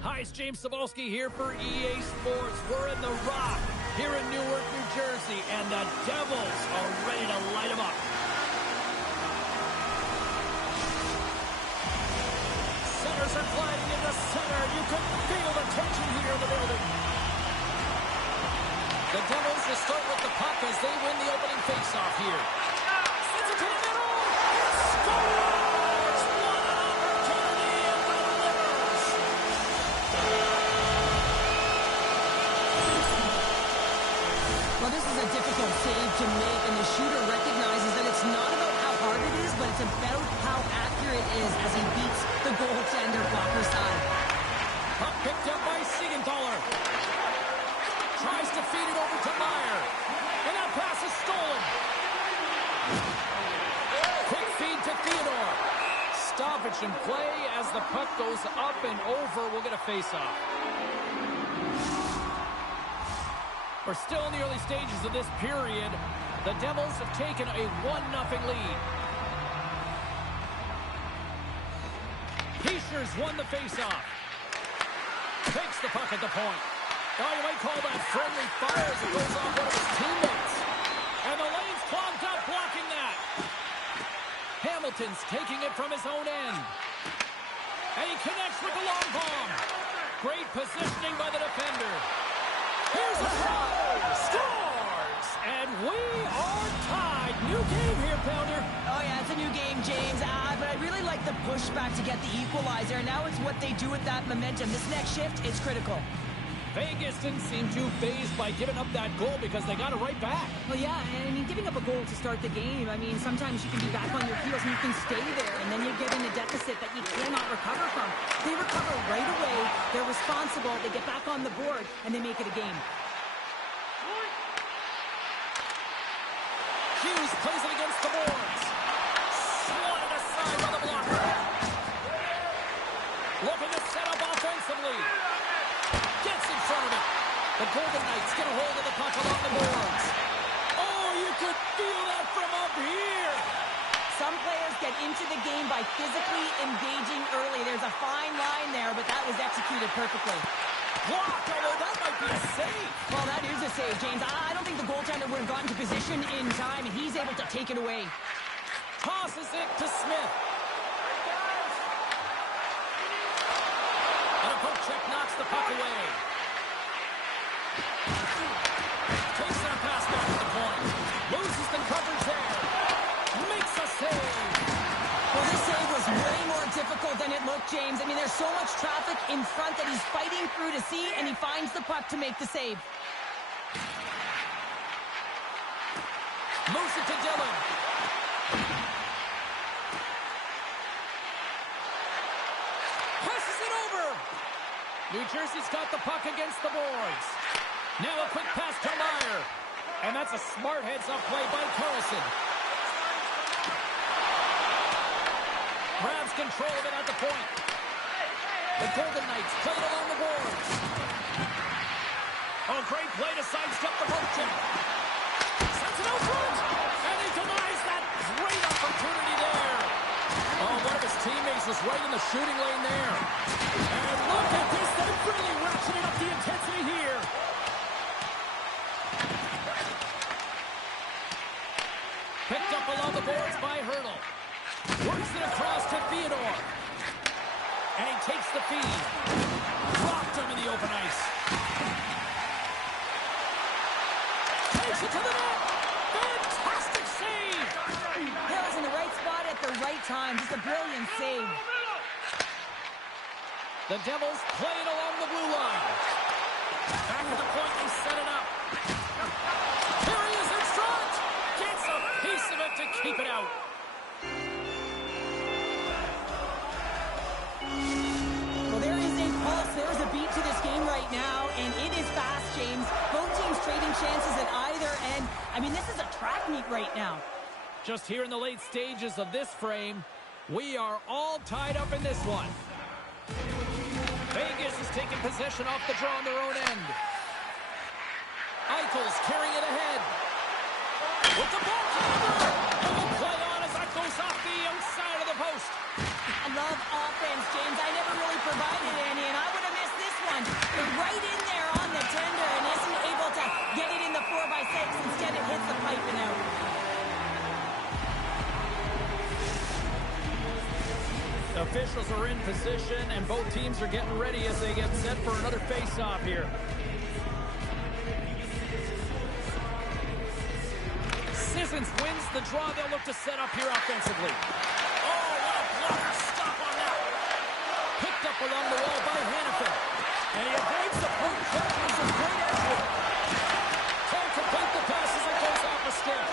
Hi, it's James Cebulski here for EA Sports. We're in the Rock here in Newark, New Jersey, and the Devils are ready to light them up. Centers are gliding into center. You can feel the tension here in the building. The Devils will start with the puck as they win the opening faceoff here. Sends it to the middle. Scores! What an opportunity and delivers. Well, this is a difficult save to make, and the shooter recognizes that it's not about how hard it is, but it's about how accurate it is as he beats the goaltender blocker side. Puck picked up by Siegenthaler. Tries to feed it over to Meyer. And that pass is stolen. Quick feed to Theodore. Stoppage in play as the puck goes up and over. We'll get a face-off. We're still in the early stages of this period. The Devils have taken a 1-0 lead. Heischer's won the face-off. Takes the puck at the point. Oh, you might call that friendly fire as it goes off one of his teammates. And the lane's clogged up, blocking that. Hamilton's taking it from his own end. And he connects with the long bomb. Great positioning by the defender. Here's a try. Scores! And we are tied. New game here, Pounder. Oh, yeah, it's a new game, James. But I really like the pushback to get the equalizer. And now it's what they do with that momentum. This next shift is critical. Vegas didn't seem too fazed by giving up that goal because they got it right back. Well, yeah, I mean, giving up a goal to start the game, I mean, sometimes you can be back on your heels and you can stay there, and then you get in a deficit that you cannot recover from. They recover right away, they're responsible, they get back on the board, and they make it a game. Hughes plays it against the boards. Swatted aside by the blocker. Looking to set up offensively. Gets in front of it. The Golden Knights get a hold of the puck along the boards. Oh, you could feel that from up here. Some players get into the game by physically engaging early. There's a fine line there, but that was executed perfectly. Blocked, although that might be a save. Well, that is a save, James. I don't think the goaltender would have gotten to position in time, and he's able to take it away. Tosses it to Smith. And a poke check knocks the puck away. Takes that pass back to the point. Loses the coverage there. Makes a save. Well, this save was way more difficult than it looked, James. I mean, there's so much traffic in front that he's fighting through to see, and he finds the puck to make the save. Moves it to Dillon. Passes it over. New Jersey's got the puck against the boards. Now a quick pass to Meyer. And that's a smart heads-up play by Carlson. Grabs control of it at the point. The Golden Knights play it along the boards. Oh, great play to sidestep the poke check. Sends it out front. And he denies that great opportunity there. Oh, one of his teammates was right in the shooting lane there. And look at this. They're really ratcheting up the intensity here. Picked up along the boards by Hurdle. Works it across to Theodore. And he takes the feed. Dropped him in the open ice. Takes it to the net. Fantastic save. Hill's in the right spot at the right time. Just a brilliant save. The Devils play it along the blue line. Back to the point, they set it up. Here he is in front. Gets a piece of it to keep it out. Well, there is a pulse. There's a beat to this game right now, and it is fast, James. Both teams trading chances at either end. I mean, this is a track meet right now. Just here in the late stages of this frame, we are all tied up in this one. Vegas is taking possession off the draw on their own end. Eichel's carrying it ahead. With the ball cover. And the play on as that goes off the outside of the post. I love offense, James. I never really provided any, and I would have missed one. They're right in there on the tender and isn't able to get it in the 4x6. Instead, it hits the pipe and out. Officials are in position, and both teams are getting ready as they get set for another face-off here. Sissons wins the draw. They'll look to set up here offensively. Oh, what a blocker stop on that. Picked up along the wall by Hannafin. And he evades the poke check with some great edge work. Can't complete the pass as it goes off a stick.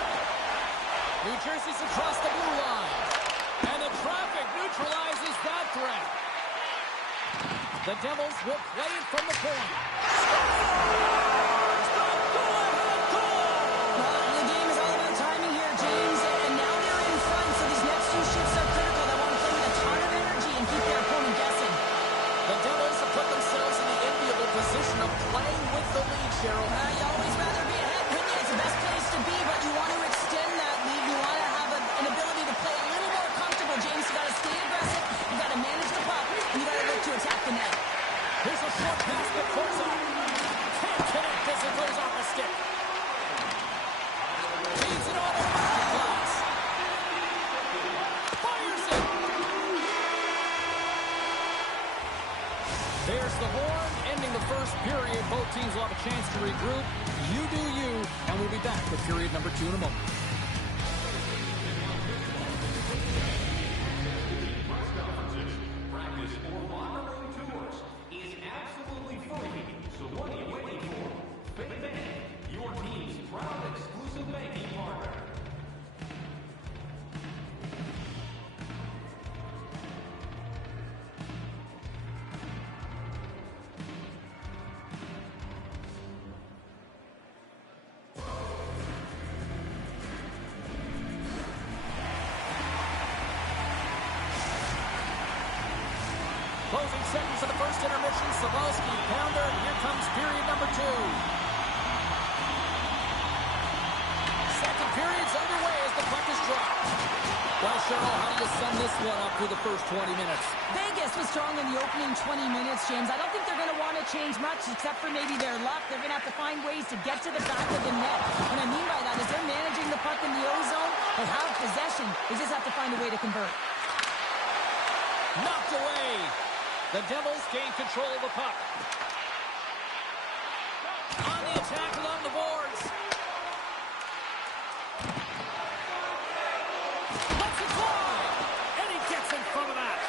New Jersey's across the blue line. And the traffic neutralizes that threat. The Devils will play it from the point. The game is all about timing here, James, and now they're in front, so these next two shifts are critical. They want to play with a ton of energy and keep their opponent guessing. The Devils have put themselves in the enviable position of playing with the lead, Cheryl. You always rather be ahead, wouldn't you? It's the best place to be, but you want to extend that lead. You want to have an ability to play a little more comfortable, James. You got to stay aggressive, you got to manage the puck, and you got to look to attack the net. Here's a short pass that goes off. Can't connect as it goes off a stick. Feeds it all over the glass. Fires it. There's the horn, ending the first period. Both teams will have a chance to regroup. You do you, and we'll be back with period number 2 in a moment. Closing seconds of the first intermission. Savalski, pounder, and here comes period number 2. Second period's underway as the puck is dropped. Well, Cheryl, how do you sum this one up through the first 20 minutes? Vegas was strong in the opening 20 minutes, James. I don't think they're going to want to change much except for maybe their luck. They're going to have to find ways to get to the back of the net. What I mean by that is they're managing the puck in the O-zone. They have possession. They just have to find a way to convert. Knocked away. The Devils gain control of the puck. On the attack along the boards. Lets it fly. And he gets in front of that.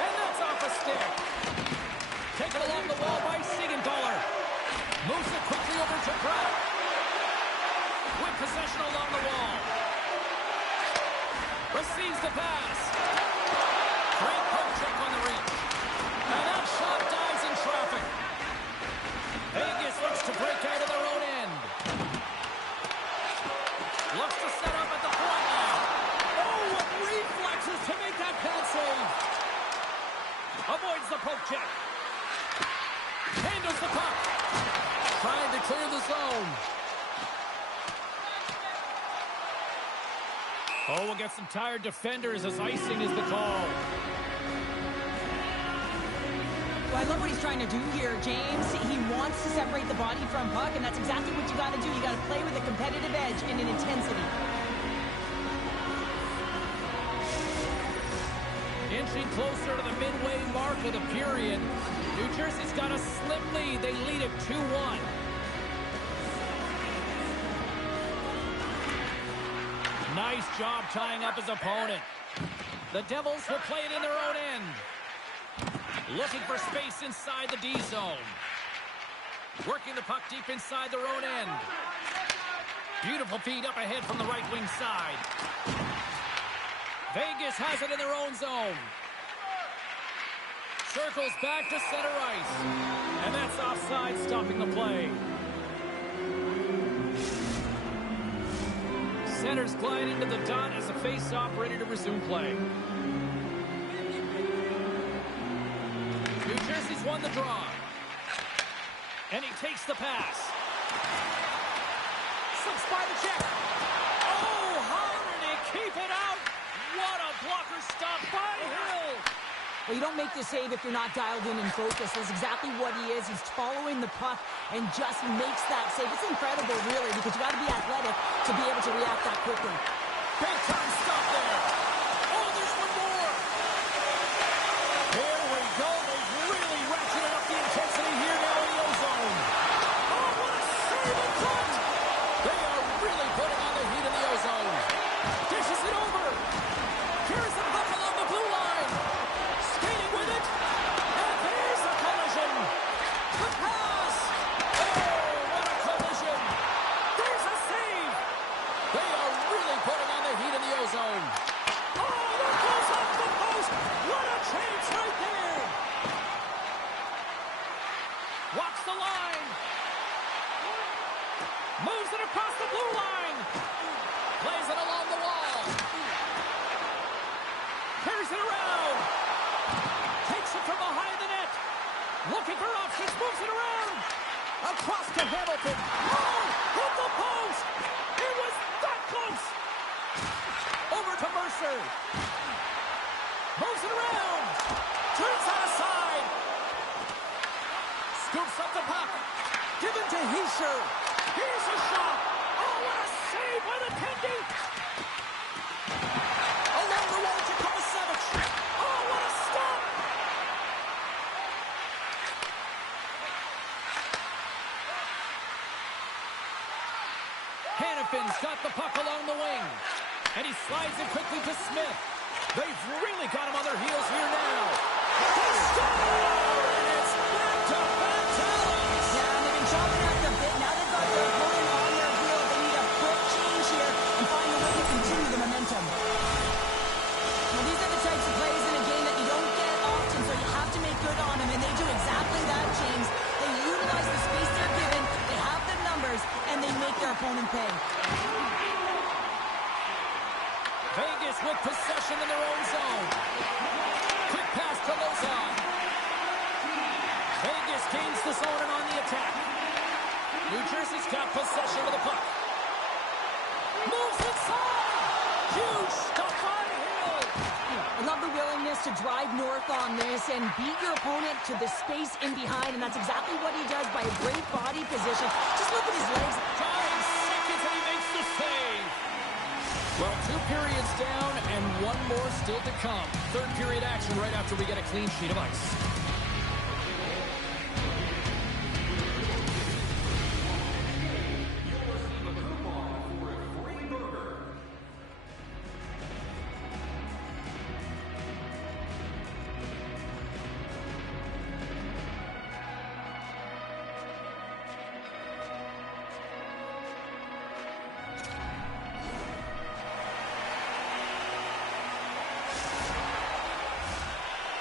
And that's off a stick. Taken along the wall by Siegenthaler. Moves it quickly over to Brown. With possession along the wall. Receives the pass. Great poke check on the reach. And that shot dies in traffic. Vegas looks to break out of their own end. Looks to set up at the point now. Oh, what reflexes to make that pad save. Avoids the poke check. Handles the puck. Trying to clear the zone. Oh, we'll get some tired defenders as icing is the call. Well, I love what he's trying to do here, James. He wants to separate the body from puck, and that's exactly what you got to do. You got to play with a competitive edge and an intensity. Inching closer to the midway mark of the period. New Jersey's got a slim lead. They lead it 2-1. Nice job tying up his opponent. The Devils will play it in their own end. Looking for space inside the D zone. Working the puck deep inside their own end. Beautiful feed up ahead from the right wing side. Vegas has it in their own zone. Circles back to center ice. And that's offside, stopping the play. Centers glide into the dot as the face-off ready to resume play. New Jersey's won the draw. And he takes the pass. Slips by the check. Oh, how did he keep it out? What a blocker stop by Hill. Well, you don't make the save if you're not dialed in and focused. That's exactly what he is. He's following the puck and just makes that save. It's incredible, really, because you got to be athletic to be able to react that quickly. Big time stop there. Oh, there's one more. Here we go. They've really ratcheted up the intensity here now in the ozone. Oh, what a save in front. They are really putting on the heat in the ozone. Dishes it over. Here's the puck along the blue line. Skating with it. And there's a collision. The pass. Oh, what a collision. There's a save. They are really putting on the heat in the ozone. Oh, there goes off the post. What a chance right there. Watch the line. Moves it across the blue line. Plays it along the wall. Carries it around. Takes it from behind the net. Looking for options. Moves it around. Across to Hamilton. Oh, hit the post. It was that close. Over to Mercer. Moves it around. Turns that aside. Scoops up the puck. Given to Hischier. Here's a shot. Oh, what a save by the Tendy. Along the wall to Kovacevic. Oh, what a stop. Hannafin's got the puck along the wing. And he slides it quickly to Smith. They've really got him on their heels here now. They score! And it's back-to-back tallies. Yeah, and they've been chopping at the bit. Now they've got their opponent on their heels. They need a quick change here and find a way to continue the momentum. Now, these are the types of plays in a game that you don't get often, so you have to make good on them, and they do exactly that, James. They utilize the space they're given, they have the numbers, and they make their opponent pay. Vegas with possession in their own zone. Quick pass to Lozon. Vegas gains the zone and on the attack. New Jersey's got possession of the puck. Moves inside. Huge stop by Hill. I love the willingness to drive north on this and beat your opponent to the space in behind, and that's exactly what he does by a great body position. Just look at his legs. 5 seconds and he makes the save. Well, 2 periods down and 1 more still to come. Third period action right after we get a clean sheet of ice.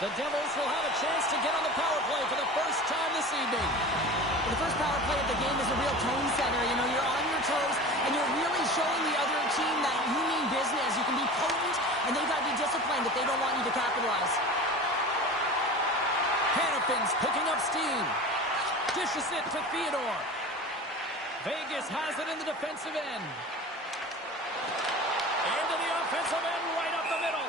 The Devils will have a chance to get on the power play for the first time this evening. The first power play of the game is a real tone setter. You know, you're on your toes, and you're really showing the other team that you mean business. You can be potent, and they've got to be disciplined if they don't want you to capitalize. Hannafin's picking up steam. Dishes it to Theodore. Vegas has it in the defensive end. Into the offensive end, right up the middle.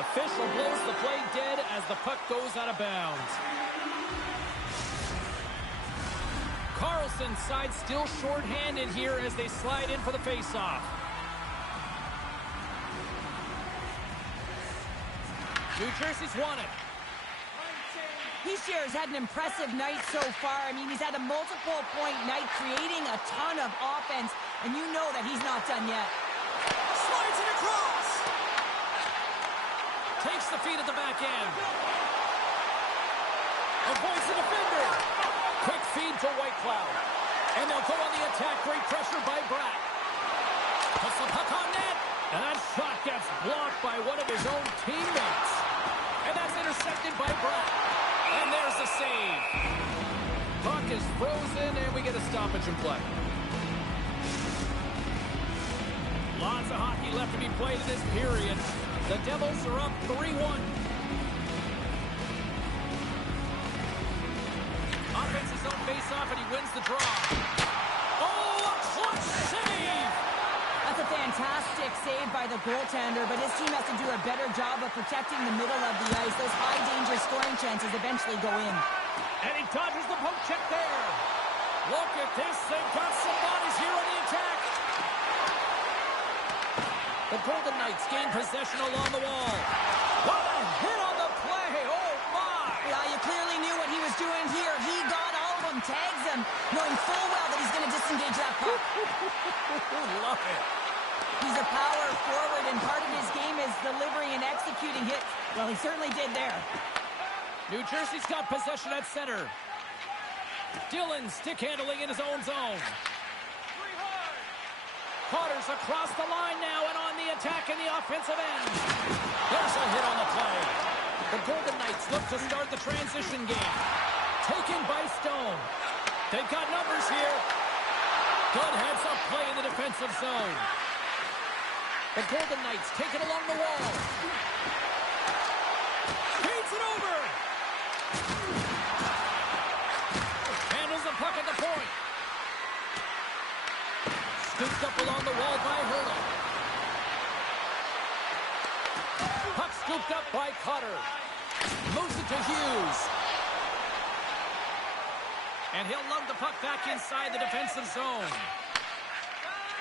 Official blows the play dead as the puck goes out of bounds. Carlson's side still short-handed here as they slide in for the faceoff. New Jersey's won it. Hischier's had an impressive night so far. I mean, he's had a multiple-point night, creating a ton of offense, and you know that he's not done yet. Slides it across. Takes the feed at the back end. Avoids the defender. Quick feed to White Cloud. And they'll go on the attack. Great pressure by Bratt. Puts the puck on net. And that shot gets blocked by one of his own teammates. And that's intercepted by Bratt. And there's the save. Puck is frozen, and we get a stoppage in play. Lots of hockey left to be played in this period. The Devils are up 3-1. Offenses zone face-off, and he wins the draw. Oh, a clutch save! That's a fantastic fantastic save by the goaltender, but his team has to do a better job of protecting the middle of the ice. Those high-danger scoring chances eventually go in. And he dodges the poke check there. Look at this. They've got some bodies here on the attack. The Golden Knights gain possession along the wall. What a hit on the play. Oh, my. Yeah, you clearly knew what he was doing here. He got all of them, tags them, knowing full well that he's going to disengage that puck. Love it. He's a power forward, and part of his game is delivering and executing hits. Well, he certainly did there. New Jersey's got possession at center. Dillon stick handling in his own zone. Carter's across the line now and on the attack in the offensive end. There's a hit on the play. The Golden Knights look to start the transition game. Taken by Stone. They've got numbers here. Good heads-up play in the defensive zone. The Golden Knights take it along the wall. Feeds it over. Handles the puck at the point. Scooped up along the wall by Hurdle. Puck scooped up by Cutter. Moves it to Hughes. And he'll lug the puck back inside the defensive zone.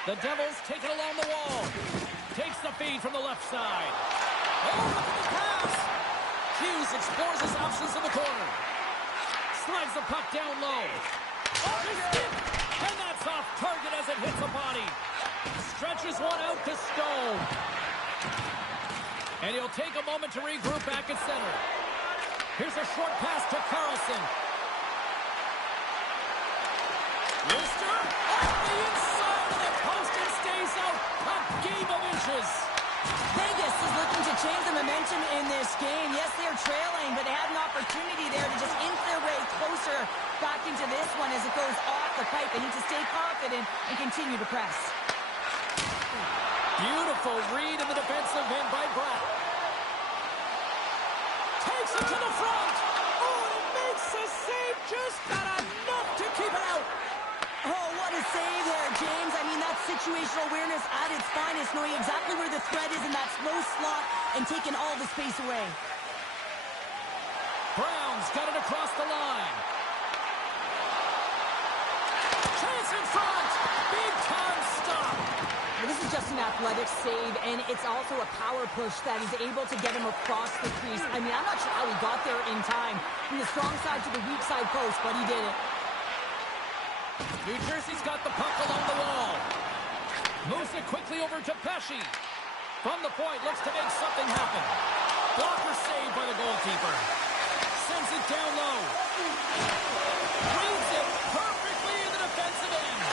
The Devils take it along the wall. Takes the feed from the left side. Oh, look at the pass. Hughes explores his options in the corner. Slides the puck down low. Oh, they skip. And that's off target as it hits a body. Stretches one out to Stone. And he'll take a moment to regroup back at center. Here's a short pass to Carlson. Lister off the inside of the post and stays out. A game of inches. Vegas is looking to change the momentum in this game. Yes, they're trailing, but they had an opportunity there to just inch their way closer back into this one as it goes off the pipe. They need to stay confident and continue to press. Beautiful read in the defensive end by Brown. Takes it to the front. Oh, and it makes the save. Just got enough to keep it out. Oh, what a save there, James. I mean, that's situational awareness at its finest, knowing exactly where the threat is in that slow slot and taking all the space away. Brown's got it across the line. Chance in front. Big time stop. Well, this is just an athletic save, and it's also a power push that is able to get him across the crease. I mean, I'm not sure how he got there in time from the strong side to the weak side post, but he did it. New Jersey's got the puck along the wall. Moves it quickly over to Pesci. From the point, looks to make something happen. Blocker saved by the goalkeeper. Sends it down low. Reads it perfectly in the defensive end.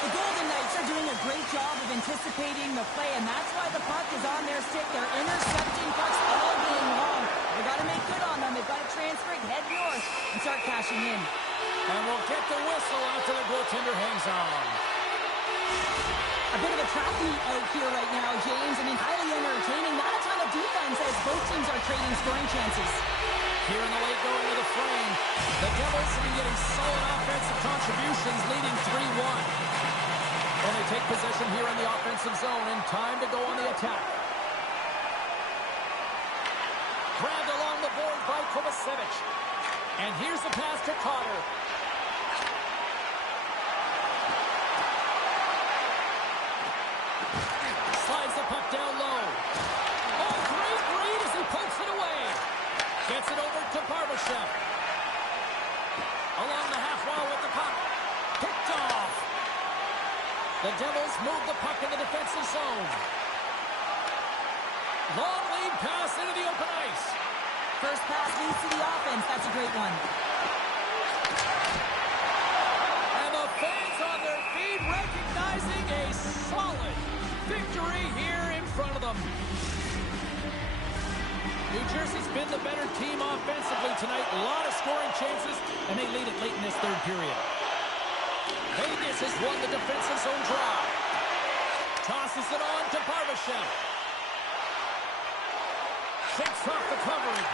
The Golden Knights are doing a great job of anticipating the play, and that's why the puck is on their stick. They're intercepting pucks all game long. They've got to make good on them. They've got to transfer it, head north, and start cashing in. And we'll get the whistle after the goaltender hangs on. A bit of a track meet out here right now, James. I mean, highly entertaining. Not a ton of defense as both teams are trading scoring chances. Here in the late going of the frame, the Devils have been getting solid offensive contributions, leading 3-1. And they take possession here in the offensive zone, and time to go on the attack. Grabbed along the board by Kovacevic. And here's the pass to Carter. Slides the puck down low. Oh, great read as he pokes it away. Gets it over to Barbashev. Along the half wall with the puck. Picked off. The Devils move the puck in the defensive zone. Long lead pass into the open ice. First pass leads to the offense. That's a great one. And the fans on their feet recognizing a solid victory here in front of them. New Jersey's been the better team offensively tonight. A lot of scoring chances, and they lead it late in this third period. Vegas has won the defensive zone draw. Tosses it on to Barbashev. Shakes off the coverage.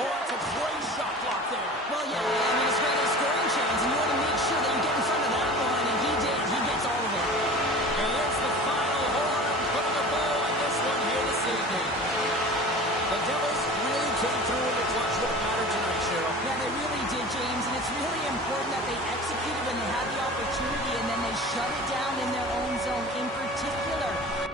Oh, that's a great shot block there. Well, yeah, I mean, it's great a scoring chance, and you want to make sure that you get in front of that one, and he did. He gets all of it. And there's the final horn The Devils really came through in the clutch when it mattered tonight, Cheryl. Yeah, they really did, James, and it's really important that they executed when they had the opportunity and then they shut it down in their own zone in particular.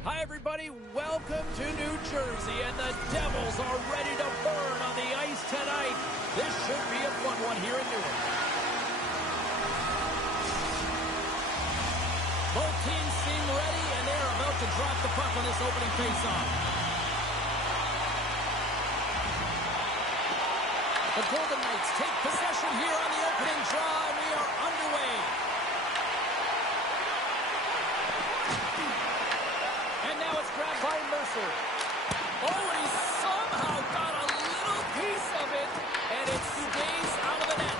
Hi, everybody. Welcome to New Jersey, and the Devils are ready to burn on the ice tonight. This should be a fun one here in Newark. Both teams seem ready, and they are about to drop the puck on this opening faceoff. The Golden Knights take possession here on the opening draw, and we are underway. And now it's grabbed by Mercer. Oh, and he somehow got a little piece of it, and it stays out of the net.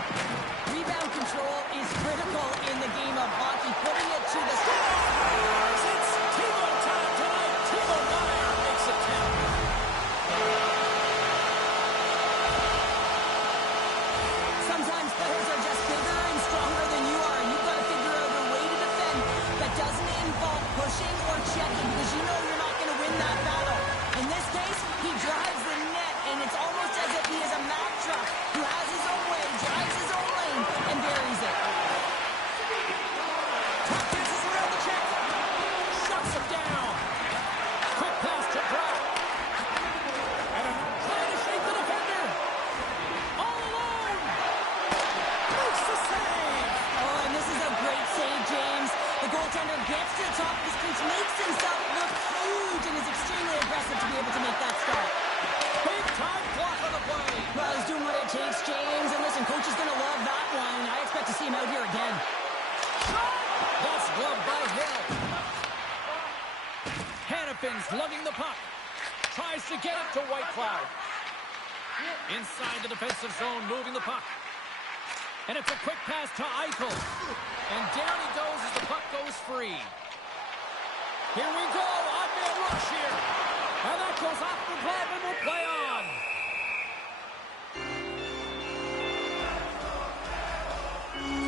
Rebound control is critical in the game of hockey, putting it to the... It's Timo time tonight. Timo Meier makes it count. Sometimes players are just bigger and stronger than you are, and you've got to figure out a way to defend that doesn't involve pushing or checking, because you know you're not going to win that battle. In this case, he drives the net, and it's almost as if he is a Mack truck who has his own way, drives his own lane, and buries it. Top dances around the check. Shuts him down. Quick pass to Brock. And trying to shake the defender. All alone. Makes the save. Oh, and this is a great save, James. The goaltender gets to the top of his crease, makes himself look huge, and is extremely aggressive to be able to make that stop. Big time block on the play. Well, he's doing what it takes, James. And listen, coach is going to love that one. I expect to see him out here again. That's gloved by Hill. Hannafin's lugging the puck. Tries to get it to Whitecloud. Inside the defensive zone, moving the puck. And it's a quick pass to Eichel. And down he goes as the puck goes free. Here we go, odd-man rush here. And that goes off the glove and will play on.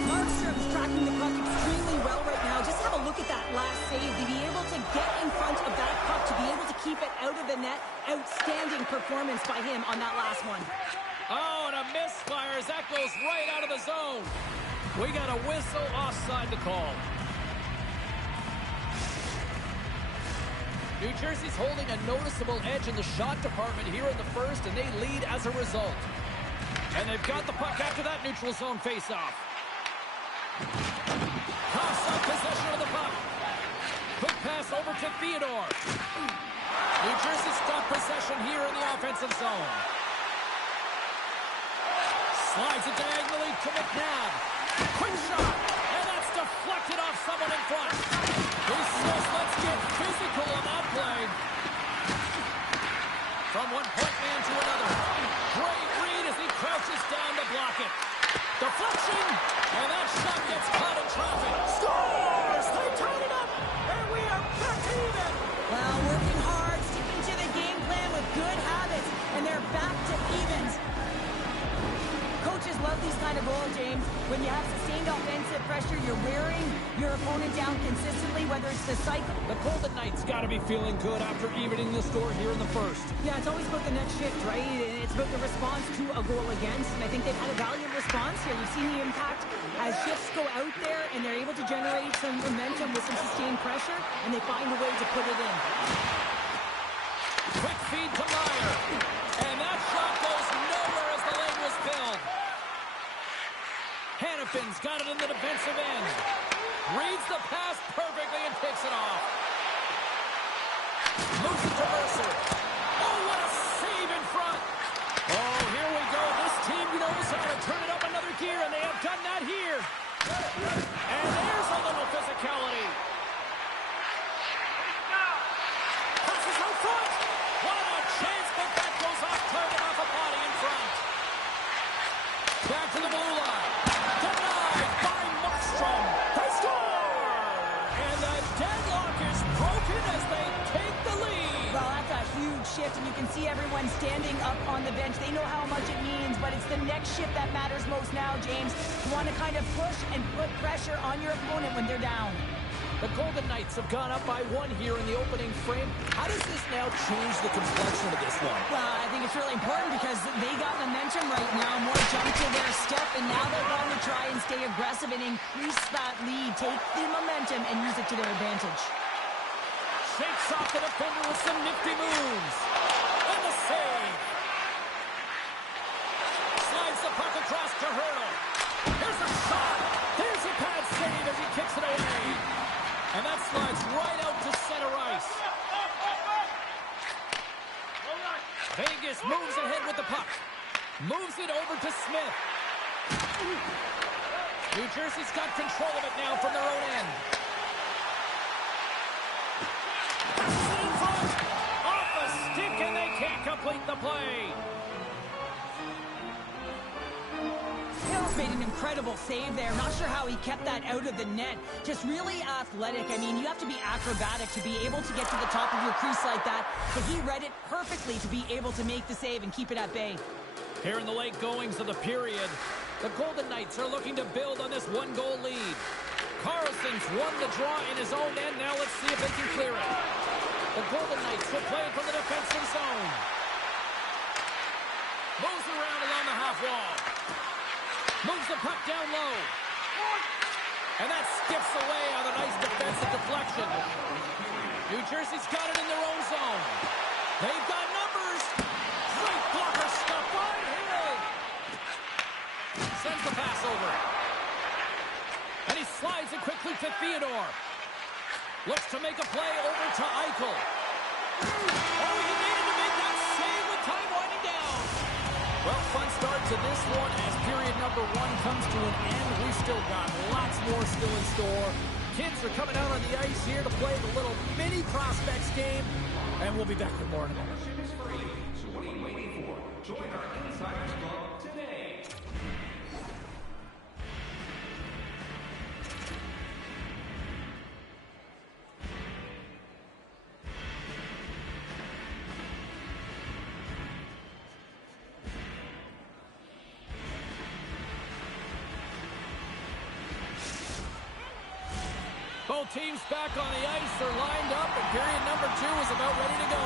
Markstrom's tracking the puck extremely well right now. Just have a look at that last save. To be able to get in front of that puck, to be able to keep it out of the net, outstanding performance by him on that last one. Oh, and a misfire as that goes right out of the zone. We got a whistle offside to call. New Jersey's holding a noticeable edge in the shot department here in the first, and they lead as a result. And they've got the puck after that neutral zone faceoff. Toss up possession of the puck. Quick pass over to Theodore. New Jersey's got possession here in the offensive zone. Slides it diagonally to McNabb. Quick shot, and that's deflected off someone in front. He says, let's get physical on that play. From one point man to another. Great read as he crouches down to block it. Deflection, and that shot gets caught in traffic. Scores! They tied it up, and we are back to even. Well, working hard, sticking to the game plan with good habits, and they're back to evens. Coaches love these kind of goals, James. When you have sustained offensive pressure, you're wearing your opponent down consistently, whether it's the cycle. The Golden Knights got to be feeling good after evening the score here in the first. Yeah, it's always about the next shift, right? And it's about the response to a goal against. And I think they've had a valiant response here. You've seen the impact as shifts go out there, and they're able to generate some momentum with some sustained pressure, and they find a way to put it in. Quick feed to Meier. And that shot goes nowhere as the lane was filled. Hannafin's got it in the defensive end. Reads the pass perfectly and kicks it off. Moves it to Mercer. Oh, what a save in front. Oh, here we go. This team knows how to turn it up another gear, and they have done that here. And there's a little physicality. Passes out front. What a chance, but that goes off target off a body in front. Back to the blue line. Denied by Markstrom. They score! And the deadlock is broken as they take the lead. Well, that's a huge shift, and you can see everyone standing up on the bench. They know how much it means, but it's the next shift that matters most now, James. You want to kind of push and put pressure on your opponent when they're down. The Golden Knights have gone up by one here in the opening frame. How does this now change the complexion of this one? Well, I think it's really important because they got momentum right now, more jump to their step, and now they're going to try and stay aggressive and increase that lead, take the momentum, and use it to their advantage. Shakes off the defender with some nifty moves. And the save. Slides the puck across to Hurdle. Here's a shot. There's a pad save as he kicks it away. And that slides right out to center ice. Vegas moves ahead with the puck. Moves it over to Smith. New Jersey's got control of it now from their own end. Passes it in front. Off a stick, and they can't complete the play. Hill's made an incredible save there. Not sure how he kept that out of the net. Just really athletic. I mean, you have to be acrobatic to be able to get to the top of your crease like that. But he read it perfectly to be able to make the save and keep it at bay. Here in the late goings of the period, the Golden Knights are looking to build on this one-goal lead. Carlson's won the draw in his own end. Now let's see if they can clear it. The Golden Knights will play it from the defensive zone. Moves around along the half wall. Moves the puck down low. And that skips away on a nice defensive deflection. New Jersey's got it in their own zone. They've got numbers. Great blocker stop by Hill. Sends the pass over. And he slides it quickly to Theodore. Looks to make a play over to Eichel. Oh, he needed to make that save with time winding down. Well, fun start to this one as period number 1 comes to an end. We've still got lots more still in store. Kids are coming out on the ice here to play the little mini prospects game. And we'll be back with more in a moment. So what are you waiting for? Join our Insiders Club today. Both teams back on the ice. They're lined up, and period number 2 is about ready to go.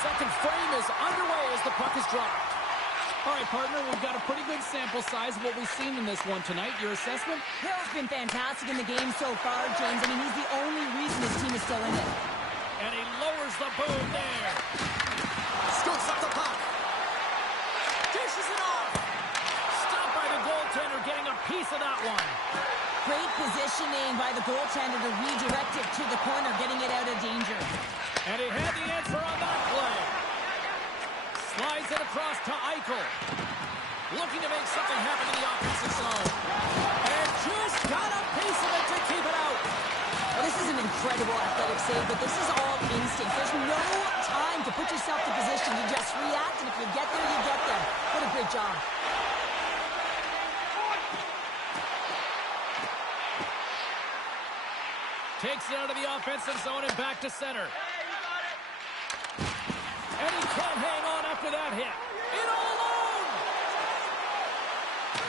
Second frame is underway as the puck is dropped. All right, partner, we've got a pretty good sample size of what we've seen in this one tonight. Your assessment? Hill's been fantastic in the game so far, James. I mean, he's the only reason his team is still in it. And he lowers the boom there. Scoops up the puck. Dishes it off. Stopped by the goaltender, getting a piece of that one. Great positioning by the goaltender to redirect it to the corner, getting it out of danger. And he had the answer on that play. Slides it across to Eichel. Looking to make something happen in the offensive zone. And just got a piece of it to keep it out. Well, this is an incredible athletic save, but this is all instinct. There's no time to put yourself to position. You just react, and if you get there, you get there. What a great job. Takes it out of the offensive zone and back to center. And he can't hang on after that hit. In all alone!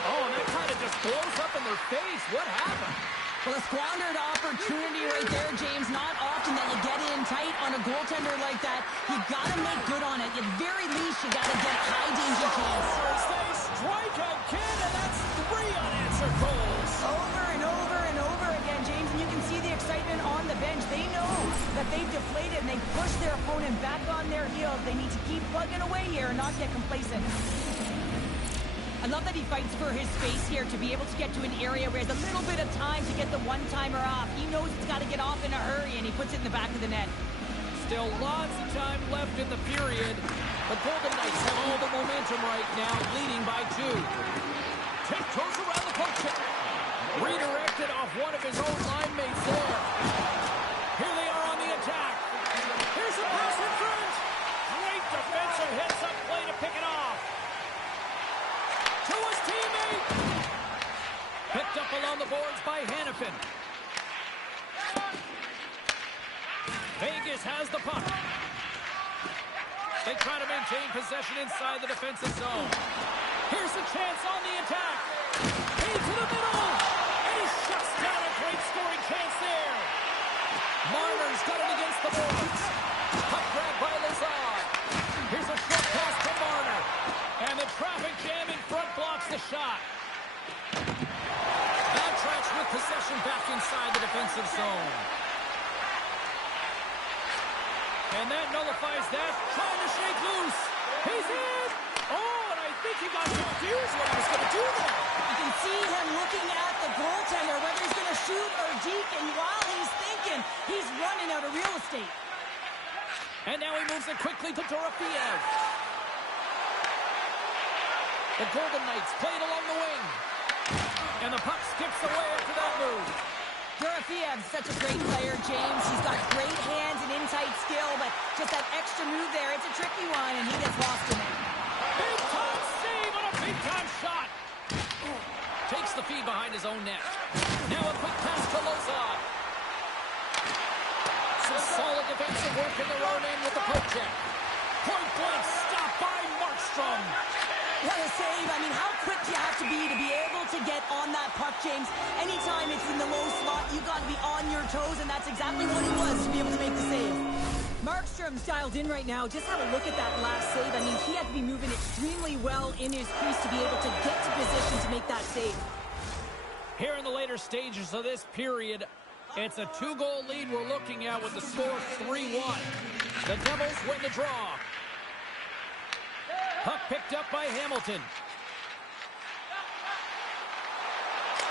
Oh, and that kind of just blows up in their face. What happened? Well, a squandered opportunity right there, James. Not often that you get in tight on a goaltender like that. You got to make good on it. At very least, you got to get a high-danger chance. They strike again, and that's 3 unanswered goals. Over and over and over again, James. And you can see the excitement on the bench. They know that they've deflated, and they push their opponent back on their heels. They need to keep plugging away here and not get complacent. I love that he fights for his space here to be able to get to an area where he has a little bit of time to get the one-timer off. He knows it's got to get off in a hurry, and he puts it in the back of the net. Still lots of time left in the period. The Golden Knights have all the momentum right now, leading by 2. Tiptoes around the poke check. Redirected off one of his own line mates there. Here they are on the attack. Here's a pass in front. Great defensive heads-up play to pick it off. To his teammate. Picked up along the boards by Hannafin. Vegas has the puck. They try to maintain possession inside the defensive zone. Here's a chance on the attack. Into the middle. And he shuts down a great scoring chance there. Marner's got it against the boards. Puck grab by Lazard. Here's a short pass to Marner. And the traffic jam in front blocks the shot. Backtracks with possession back inside the defensive zone. And that nullifies that. Trying to shake loose. He's in. Oh, and I think he got confused what he was going to do there. You can see him looking at the goaltender, whether he's going to shoot or deke, and while he's thinking, he's running out of real estate. And now he moves it quickly to Dorofeev. The Golden Knights play it along the wing. And the puck skips away after that move. Dorofeev's such a great player, James. He's got great hands and in-tight skill, but just that extra move there, it's a tricky one, and he gets lost in it. Big-time save on a big-time shot. Takes the feed behind his own net. Now a quick pass to Lozon. Some solid defensive work in their own end with the poke check. Point blank stop by Markstrom. What a save. I mean, how quick do you have to be able to get on that puck, James? Anytime it's in the low slot, you got to be on your toes, and that's exactly what he was to be able to make the save. Markstrom's dialed in right now. Just have a look at that last save. I mean, he had to be moving extremely well in his crease to be able to get to position to make that save. Here in the later stages of this period, it's a 2-goal lead we're looking at with the score 3-1. The Devils win the draw. Puck picked up by Hamilton.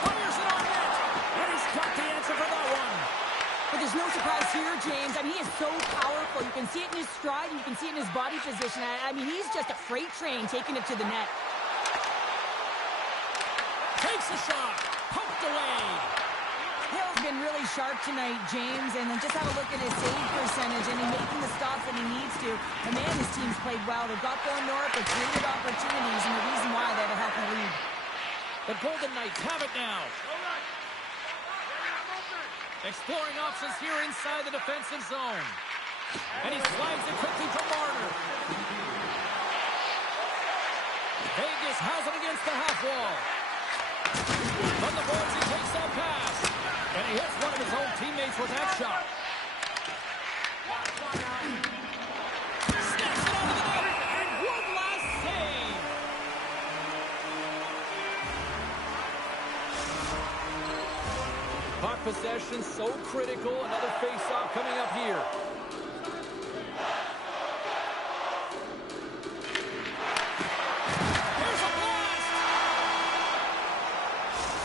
Fires it on net, and he's got the answer for that one. But there's no surprise here, James. I mean, he is so powerful. You can see it in his stride, and you can see it in his body position. I mean, he's just a freight train taking it to the net. Takes a shot, poked away. Hill's been really sharp tonight, James, and then just have a look at his save percentage, and he's making the stops that he needs to. The man, his team's played well. They've got going north, they created opportunities, and the reason why they have a healthy lead. The Golden Knights have it now. Exploring options here inside the defensive zone. And he slides it quickly to Marner. Vegas has it against the half wall. From the boards, he takes that pass. And he hits one of his own teammates with that shot. Snaps it over the net. And one last save. Puck possession so critical. Another face-off coming up here. Here's a blast!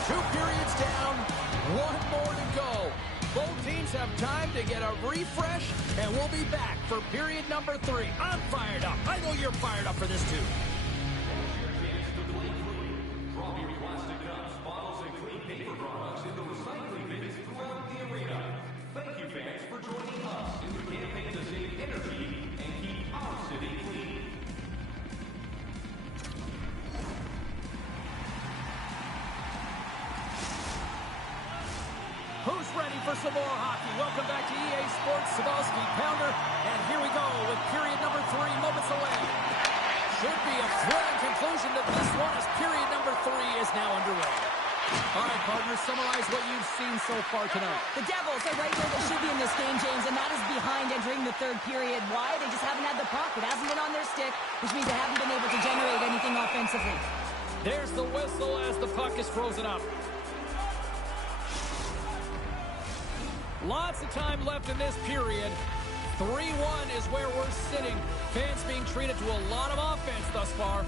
2 periods down, 1 more to go. Both teams have time to get a refresh, and we'll be back for period number 3. I'm fired up. I know you're fired up for this too. Drop your plastic cups, bottles, and clean paper products into recycling bins throughout the arena. Thank you, fans, for joining us in the campaign to save energy and keep our city clean. Who's ready for some more hockey? Welcome back to EA Sports Sabalski Pounder. And here we go with period number 3 moments away. Should be a thrilling conclusion to this one as period number 3 is now underway. All right, partners, summarize what you've seen so far tonight. The Devils are right where they should be in this game, James, and that is behind entering the 3rd period. Why? They just haven't had the puck. It hasn't been on their stick, which means they haven't been able to generate anything offensively. There's the whistle as the puck is frozen up. Lots of time left in this period. 3-1 is where we're sitting. Fans being treated to a lot of offense thus far.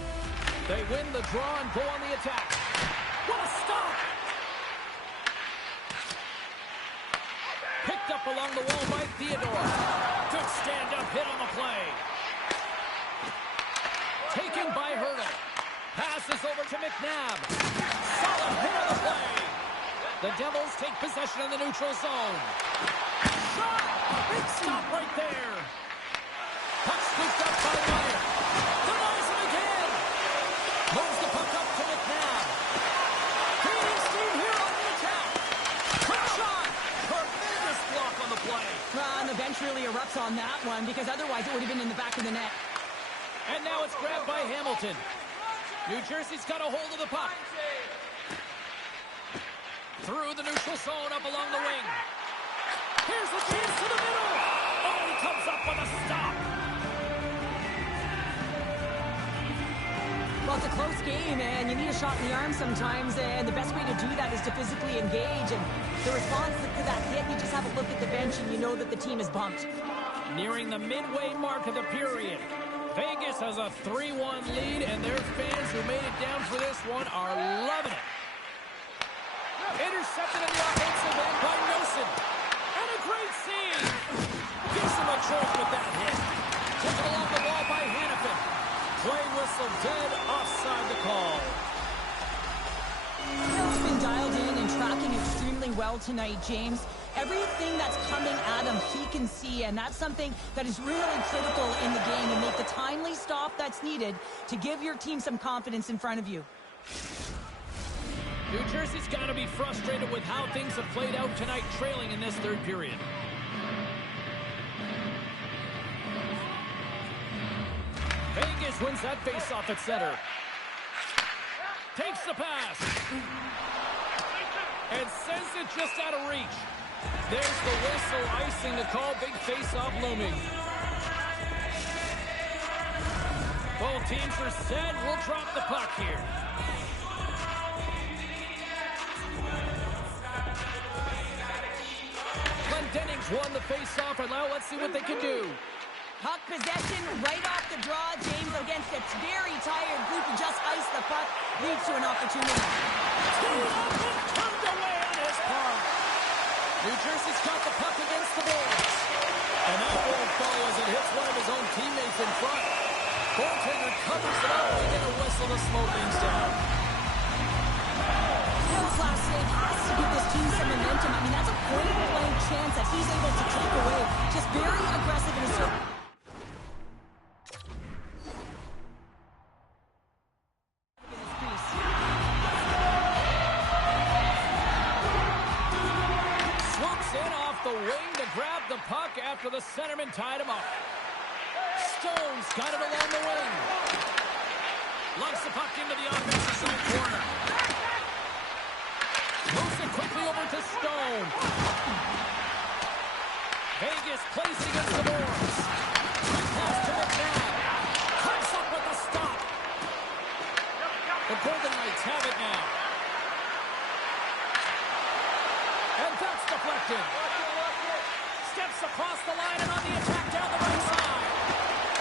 They win the draw and go on the attack. What a stop! Picked up along the wall by Theodore. Good stand-up hit on the play. Taken by Hurdle. Passes over to McNabb. Solid hit on the play. The Devils take possession in the neutral zone. Shot! Big stop right there. Puck scooped up by Wyatt. Denies him again. Moves the puck up to McNabb. Creating steam here on the attack. Quick shot. Tremendous block on the play. And the bench really erupts on that one because otherwise it would have been in the back of the net. And now it's grabbed by Hamilton. New Jersey's got a hold of the puck. Through the neutral zone, up along the wing. Here's the chance to the middle. Oh, he comes up with a stop. Well, Well, it's a close game, and you need a shot in the arm sometimes, and the best way to do that is to physically engage. And the response to that hit, you just have a look at the bench, and you know that the team is bumped. Nearing the midway mark of the period. Vegas has a 3-1 lead, and their fans who made it down for this one are loving it. Intercepted in the offensive end by Nelson. And a great save. Gives him a choke with that hit. Taken along the wall by Hannafin. Play whistle dead, offside the call. Hill's been dialed in and tracking extremely well tonight, James. Everything that's coming at him, he can see, and that's something that is really critical in the game, and make the timely stop that's needed to give your team some confidence in front of you. New Jersey's got to be frustrated with how things have played out tonight, trailing in this third period. Vegas wins that face-off at center. Takes the pass. And sends it just out of reach. There's the whistle, icing the call. Big face-off looming. Both teams are set. We'll drop the puck here. Dennings won the face-off, and now let's see what they can do. Puck possession right off the draw. James against a very tired group who just iced the puck leads to an opportunity. Turned away on his part. New Jersey's got the puck against the boards. And that won't fall as it hits one of his own teammates in front. Goaltender covers it up. They get a whistle to slow things down. Hill's last save has to give this team some momentum. I mean, that's a point-blank chance that he's able to take away. Just very aggressive in his circle. Swoops in off the wing to grab the puck after the centerman tied him up. Stone's got it along the wing. Lugs the puck into the offensive zone corner. Moves it quickly over to Stone. Vegas plays against the boards. Quick pass to McNabb. Comes up with a stop. The Golden Knights have it now. And that's deflected. Steps across the line and on the attack down the right side.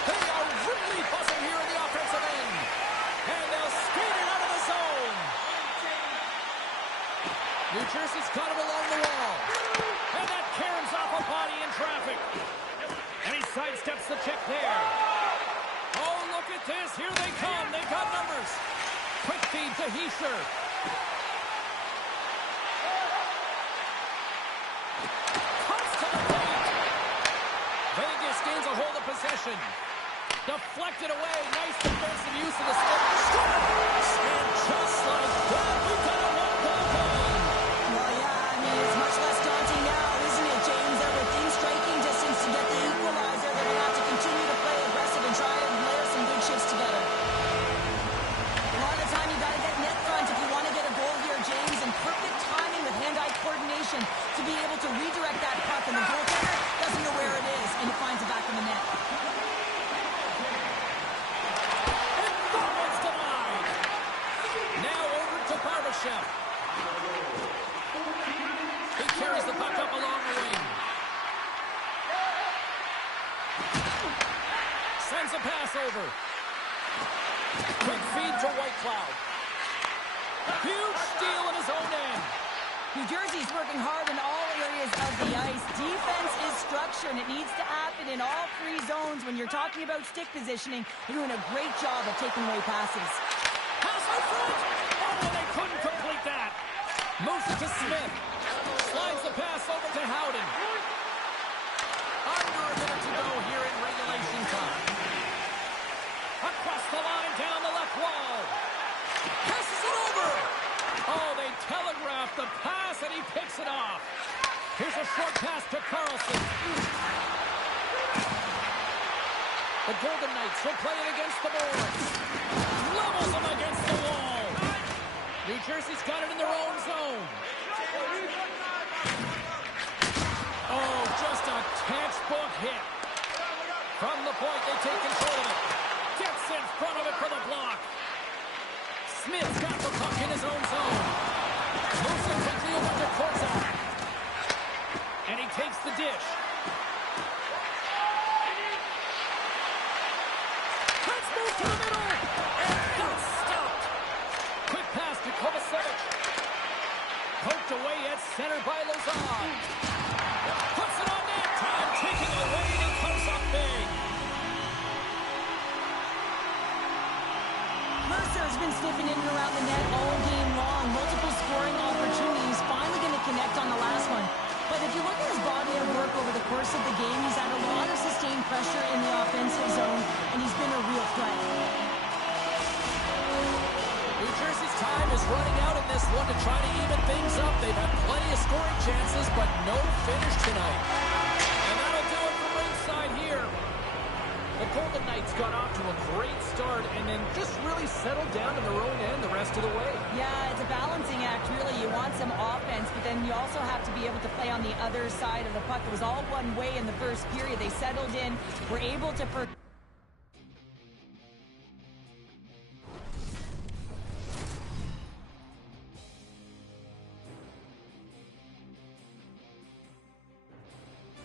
They are really buzzing here in the offensive end. And they'll skate it out of the zone. New Jersey's got him along the wall. And that caroms off a body in traffic. And he sidesteps the check there. Oh, look at this. Here they come. They've got numbers. Quick feed to Heischer. Comes to the plate. Vegas gains a hold of possession. Deflected away. Nice defensive use of the stick. And just like that, we've got a one-goal game. Well, yeah, I mean, it's much less daunting now, isn't it, James? They're within striking distance to get the equalizer. They're going to have to continue to play aggressive and try and layer some good shifts together. A lot of the time, you got to get net front if you want to get a goal here, James, and perfect timing with hand-eye coordination to be able to redirect that puck, and the goaltender doesn't know where it is, and it finds it back in the net. He carries the puck up along the wing. Sends a pass over. Quick feed to Whitecloud. Huge steal in his own end. New Jersey's working hard in all areas of the ice. Defense is structure, and it needs to happen in all three zones. When you're talking about stick positioning, they're doing a great job of taking away passes. Pass in front. Oh, they couldn't complete that. Moves it to Smith. Slides the pass over to Howden. Under a minute to go here in regulation time. Across the line, down the left wall. Passes it over. Oh, they telegraphed the pass, and he picks it off. Here's a short pass to Carlson. The Golden Knights will play it against the boards. Levels them against the wall. New Jersey's got it in their own zone. Oh, just a textbook hit. From the point, they take control of it. Gets in front of it for the block. Smith's got the puck in his own zone. Moves it quickly over to Korczak. And he takes the dish. Let's move to the middle. And got stopped. Quick pass to Kovacevic. Poked away at center by Lazar. Puts it on net. Time ticking away, and he comes up big. Mercer's been sniffing in and around the net all game long. Multiple scoring opportunities. Finally going to connect on the last one. But if you look at his body of work over the course of the game, he's had a lot of sustained pressure in the offensive zone, and he's been a real threat. New Jersey's time is running out in this one to try to even things up. They've had plenty of scoring chances, but no finish tonight. And that'll do it from ringside here. The Golden Knights got off to a great start and then just really settled down in their own end the rest of the way. Yeah, it's a balancing act, really. You want some offense, but then you also have to be able to play on the other side of the puck. It was all one way in the first period. They settled in, were able to